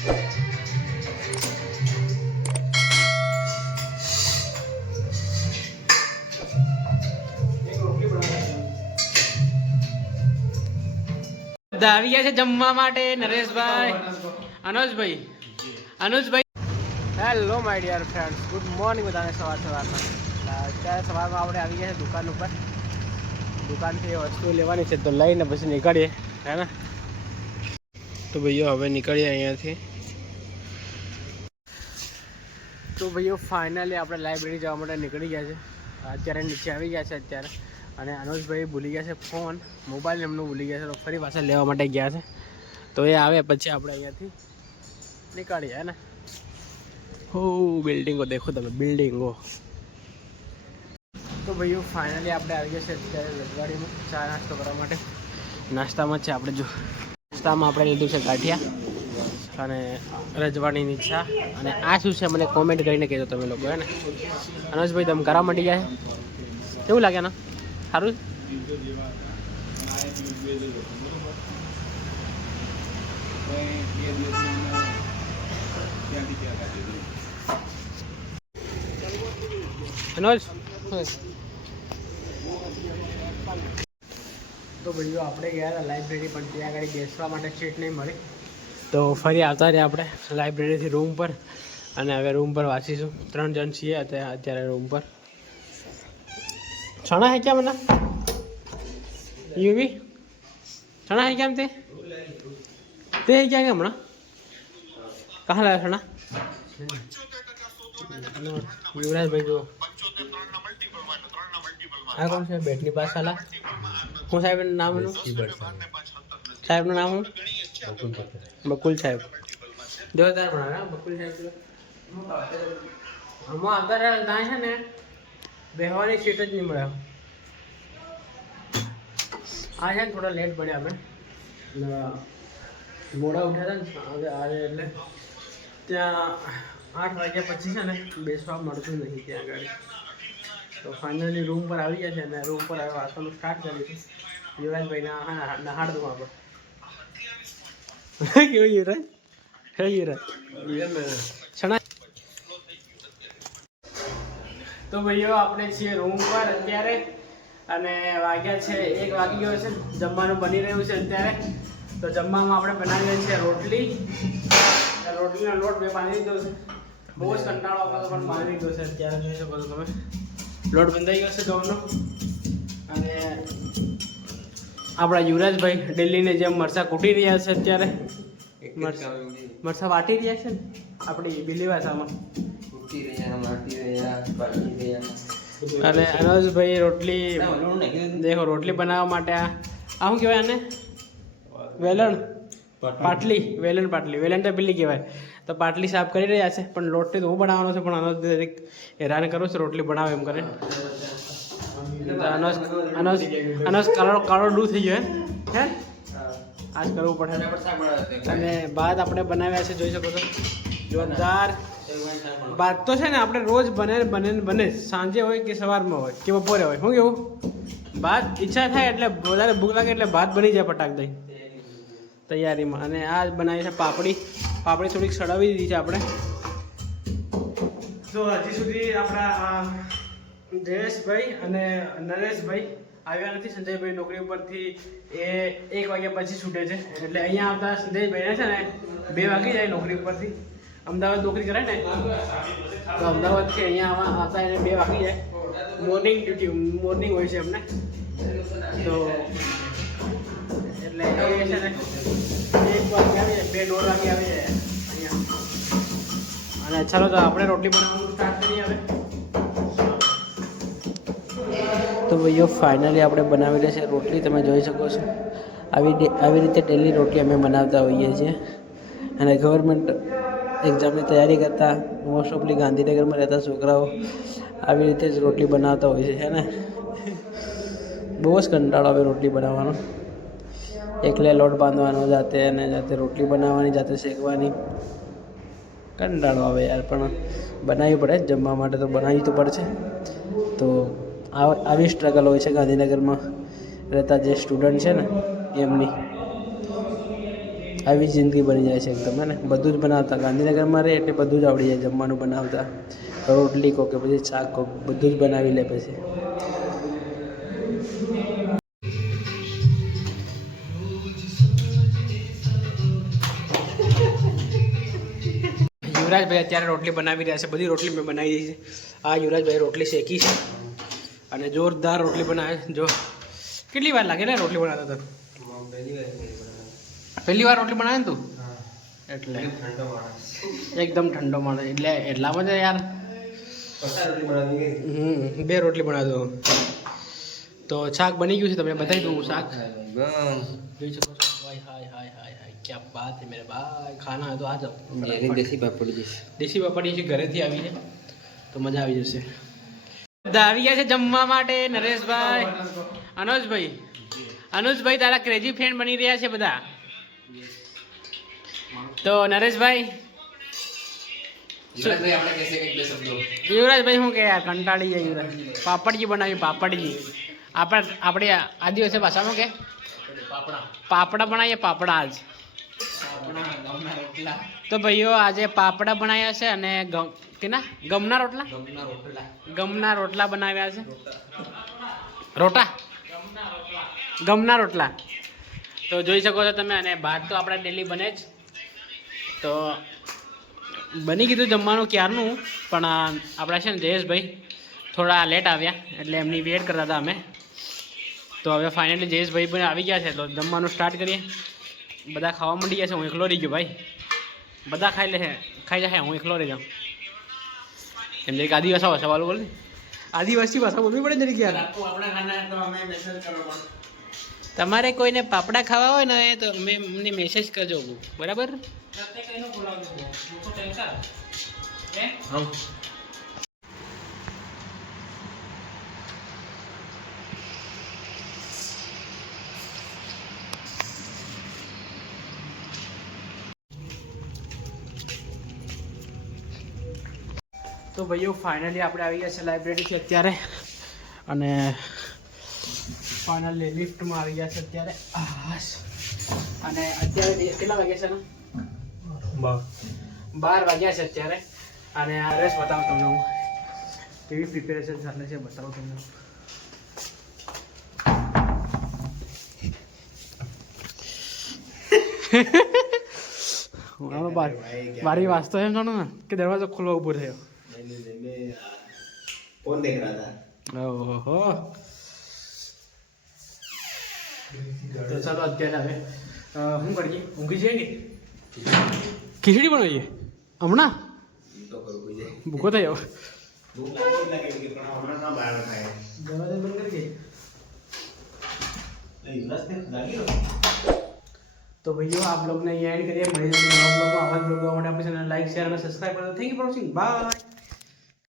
આવી ગયા છે જમવા માટે Nareshbhai, Anujbhai. Hello my dear friends, good morning બધાને. સવારમાં અત્યારે સવારમાં આપણે આવી ગયા છે દુકાન ઉપર. દુકાનથી વસ્તુ લેવાની છે તો લઈને પછી નીકળીએ, હે ને? તો ભાઈઓ હવે નીકળીએ અહીંયાથી. તો ભાઈઓ ફાઇનલી આપણે લાઇબ્રેરી જવા માટે નીકળી ગયા છે. અત્યારે નીચે આવી ગયા છે અત્યારે. અને અનુજભાઈ ભૂલી ગયા છે ફોન, મોબાઈલ એમનું ભૂલી ગયા છે તો ફરી પાછા લેવા માટે ગયા છે. તો એ આવે પછી આપણે અહીંયાથી નીકળીએ, હે ને? હો બિલ્ડિંગો દેખો તમે, બિલ્ડિંગો. તો ભાઈઓ ફાઇનલી આપણે આવી ગયા છે અત્યારે રજવાડીમાં ચા નાસ્તો કરવા માટે. નાસ્તામાં છે આપણે, જો નાસ્તામાં આપણે લીધું છે ગાંઠિયા અને રજવાડીની ચા. અને આ શું છે મને કોમેન્ટ કરીને કહેજો તમે લોકો, હે ને? અનુજભાઈ તમે કરવા માંડી ગયા છે, કેવું લાગે ને? સારું. અનુજ તો ભાઈઓ આપણે ગયા હતા લાઇબ્રેરી, પણ ત્યાં આગળ બેસવા માટે સીટ નહીં મળી. તો ફરી આવતા રહ્યા આપણે લાઇબ્રેરીથી રૂમ પર. અને હવે રૂમ પર વાંચીશું. 3 જણ છીએ અત્યારે રૂમ પર. छना है क्या बना यूवी छना है क्या हम ते है क्या हमारा कहाँ लाया छना युवराज भाई जो आ कौन से बैठनी पास वाला कौन साहब नाम है साहब ना नाम बकुल साहब जोरदार बना रहा बकुल साहब हम अंदर गाय है ने बेहवानी सीट ज नहीं મળ્યા. આ છે ને થોડા લેટ પડ્યા અમે, મોડા ઉઠ્યા હતા ને આજે, એટલે ત્યાં 8 વાગ્યા પછી છે ને બેસવા મળતું નહીં ત્યાં આગળ. તો ફાઇનલી રૂમ પર આવી ગયા છે અને રૂમ પર હવે વાંચવાનું સ્ટાર્ટ કર્યું છે. યુવરાજભાઈ નહાડ દઉં આપણે. કેવું યુવરાજ? હે યુવરાજ છણા. તો ભાઈઓ આપણે છીએ રૂમ પર અત્યારે અને વાગ્યા છે 1 વાગી ગયો છે. જમવાનું બની રહ્યું છે અત્યારે. તો જમવામાં આપણે બનાવીએ છીએ રોટલી. રોટલીનો લોટ મેં બાંધી દીધો છે. બહુ જ કંટાળો આવતો પણ બાંધી દીધો છે અત્યારે, જોઈ શકો છો તમે. લોટ બંધાઈ ગયો છે ઘઉંનો. અને આપણા યુવરાજભાઈ દિલ્હીને જેમ મરચાં કૂટી રહ્યા છે અત્યારે. મરચાં વાટી રહ્યા છે ને આપણી બિલી ભાષામાં. અને અનુજભાઈ રોટલી દેખો, રોટલી બનાવવા માટે આ શું કહેવાય આને? વેલણ પાટલી. વેલણ તો પેલી કહેવાય. તો પાટલી સાફ કરી રહ્યા છે. પણ રોટલી તો હું બનાવવાનો છે, પણ અનુજ હેરાન કરું છું રોટલી બનાવે એમ કરે. અનુજ કાળો ડૂ થઈ ગયો હે આજ કરવું પડે. અને ભાત આપણે બનાવ્યા છે, જોઈ શકો છો જોરદાર. ભાત તો છે ને આપણે રોજ બને સાંજે હોય કે સવારમાં હોય કે બપોરે હોય. શું કેવું? ભાત ઈચ્છા થાય એટલે વધારે ભૂખ લાગે એટલે ભાત બની જાય ફટાક દઈ તૈયારીમાં. અને આ બનાવી છે પાપડી. પાપડી થોડીક સડાવી દીધી છે આપણે. તો હજી સુધી આપણા જયેશભાઈ અને નરેશભાઈ આવ્યા નથી. સંજયભાઈ નોકરી ઉપરથી એ 1 વાગ્યા પછી છૂટે છે. એટલે અહીંયા આવતા સંજયભાઈને છે ને 2 વાગી જાય નોકરી ઉપરથી. અમદાવાદ નોકરી કરે ને, તો અમદાવાદથી અહીંયા આવતા એને 2 વાગી જાય. મોર્નિંગ હોય છે એમને. તો એટલે એ છે ને 1 વાગે આવી જાય, 2-1.5 વાગે આવી જાય અહીંયા. અને ચાલો તો આપણે રોટલી બનાવવાનું સ્ટાર્ટ કરીએ હવે. તો ભાઈઓ ફાઇનલી આપણે બનાવી લે છે રોટલી. તમે જોઈ શકો છો આવી રીતે ડેલી રોટલી અમે બનાવતા હોઈએ છીએ. અને ગવર્મેન્ટ એક્ઝામની તૈયારી કરતા મોસ્ટ ઓફલી ગાંધીનગરમાં રહેતા છોકરાઓ આવી રીતે જ રોટલી બનાવતા હોય છે, હે ને? બહુ જ કંટાળો આવે રોટલી બનાવવાનો. એકલે લોટ બાંધવાનો જાતે, અને જાતે રોટલી બનાવવાની, જાતે શેકવાની. કંટાળો આવે યાર, પણ બનાવવી પડે જમવા માટે તો બનાવવી તો પડશે. તો આવી સ્ટ્રગલ હોય છે ગાંધીનગરમાં રહેતા જે સ્ટુડન્ટ છે ને એમની. આવી જિંદગી બની જાય છે એકદમ. ને બધું જ બનાવતા ગાંધીનગરમાં રહે એટલે બધું જ આવડી જાય. જમવાનું બનાવતા, રોટલી કહો કે પછી શાક કહો, બધું જ બનાવી લે પછી. યુવરાજભાઈ અત્યારે રોટલી બનાવી રહ્યા છે. બધી રોટલી મેં બનાવી દીધી છે. આ યુવરાજભાઈ રોટલી શેકી છે અને જોરદાર રોટલી બનાવે. જો કેટલી વાર લાગે ને રોટલી બનાવતા તો? પહેલી વાર રોટલી બનાવે ને તું? એટલે એકદમ ઠંડો માણસ એટલે એટલામાં જ યાર 2 રોટલી બનાવી દો. તો શાક બની ગયું છે, તમને બતાવી દઉં શાક. જોઈ શકો છો. હાય હાય હાય હાય હાય, ક્યાં બાત હે મેરે ભાઈ. ખાના હે તો આ જાઓ. દેશી પાપડી છે, ઘરેથી આવી છે તો મજા આવી જશે. બધા આવી ગયા છે જમવા માટે. નરેશભાઈ, અનુજભાઈ તારા ક્રેઝી ફ્રેન્ડ બની રહ્યા છે બધા. તો નરેશભાઈ, યુવરાજભાઈ શું કે યાર કંટાળી જાય યુવરાજ. પાપડજી બનાવી, પાપડજી. આપણે આદિવાસી ભાષામાં કે પાપડા બનાવીએ. પાપડા આજ તો ભાઈઓ આજે પાપડા બનાવ્યા છે અને ગમના રોટલા બનાવ્યા છે. ગમના રોટલા તો જોઈ શકો છો તમે. અને ભાત તો આપણા ડેલી બને જ. તો બની ગયું જમવાનું ક્યારનું, પણ આપણા છે ને જયેશભાઈ થોડા લેટ આવ્યા એટલે એમની વેટ કરતા હતા અમે. તો હવે ફાઇનલી જયેશભાઈ પણ આવી ગયા છે તો જમવાનું સ્ટાર્ટ કરીએ. બધા ખાવા માંડી ગયા છે. હું એકલો રહી ગયો ભાઈ. બધા ખાઈ જાય, હું એકલો રહી જાઉં. એમ જરીક આદિવાસી ભાષા વાળું બોલે. આદિવાસી ભાષા બોલવી પડે જરીક યાર. તમારે કોઈને પાપડા ખાવા હોય ને તો અમને મેસેજ કરજો, બરાબર? તો ભાઈઓ ફાઇનલી આપણે આવી ગયા છે લાઇબ્રેરીથી અત્યારે. અને ફાઇનલી લિફ્ટમાં આવી ગયા છે અત્યારે. અને અત્યારે કેટલા વાગ્યા છે ને? 12 વાગ્યા છે અત્યારે. અને આ રેસ બતાવું તમને હું કેવી પ્રિપેરેશન ચાલે છે, બતાવું તમને. બારી વાંચતો એમ જાણો ને કે દરવાજો ખુલ્લો ઉભો થયો. फोन देख रहा था. ओहो. तो चलो અત્યારે હવે શું કરીએ? ઊંઘી જઈએ કે ખીચડી બનાવીએ હમણાં? ભૂખો થયો. દરવાજો બંધ કરી દઈએ. તો ભાઈઓ આ બ્લોગને અહીંયા એન્ડ કરીએ. મળી જશે નવા બ્લોગમાં. આવા જ બ્લોગ જોવા માટે આપણી ચેનલ લાઈક, શેર અને સબસ્ક્રાઈબ કરો. Thank you for watching. By.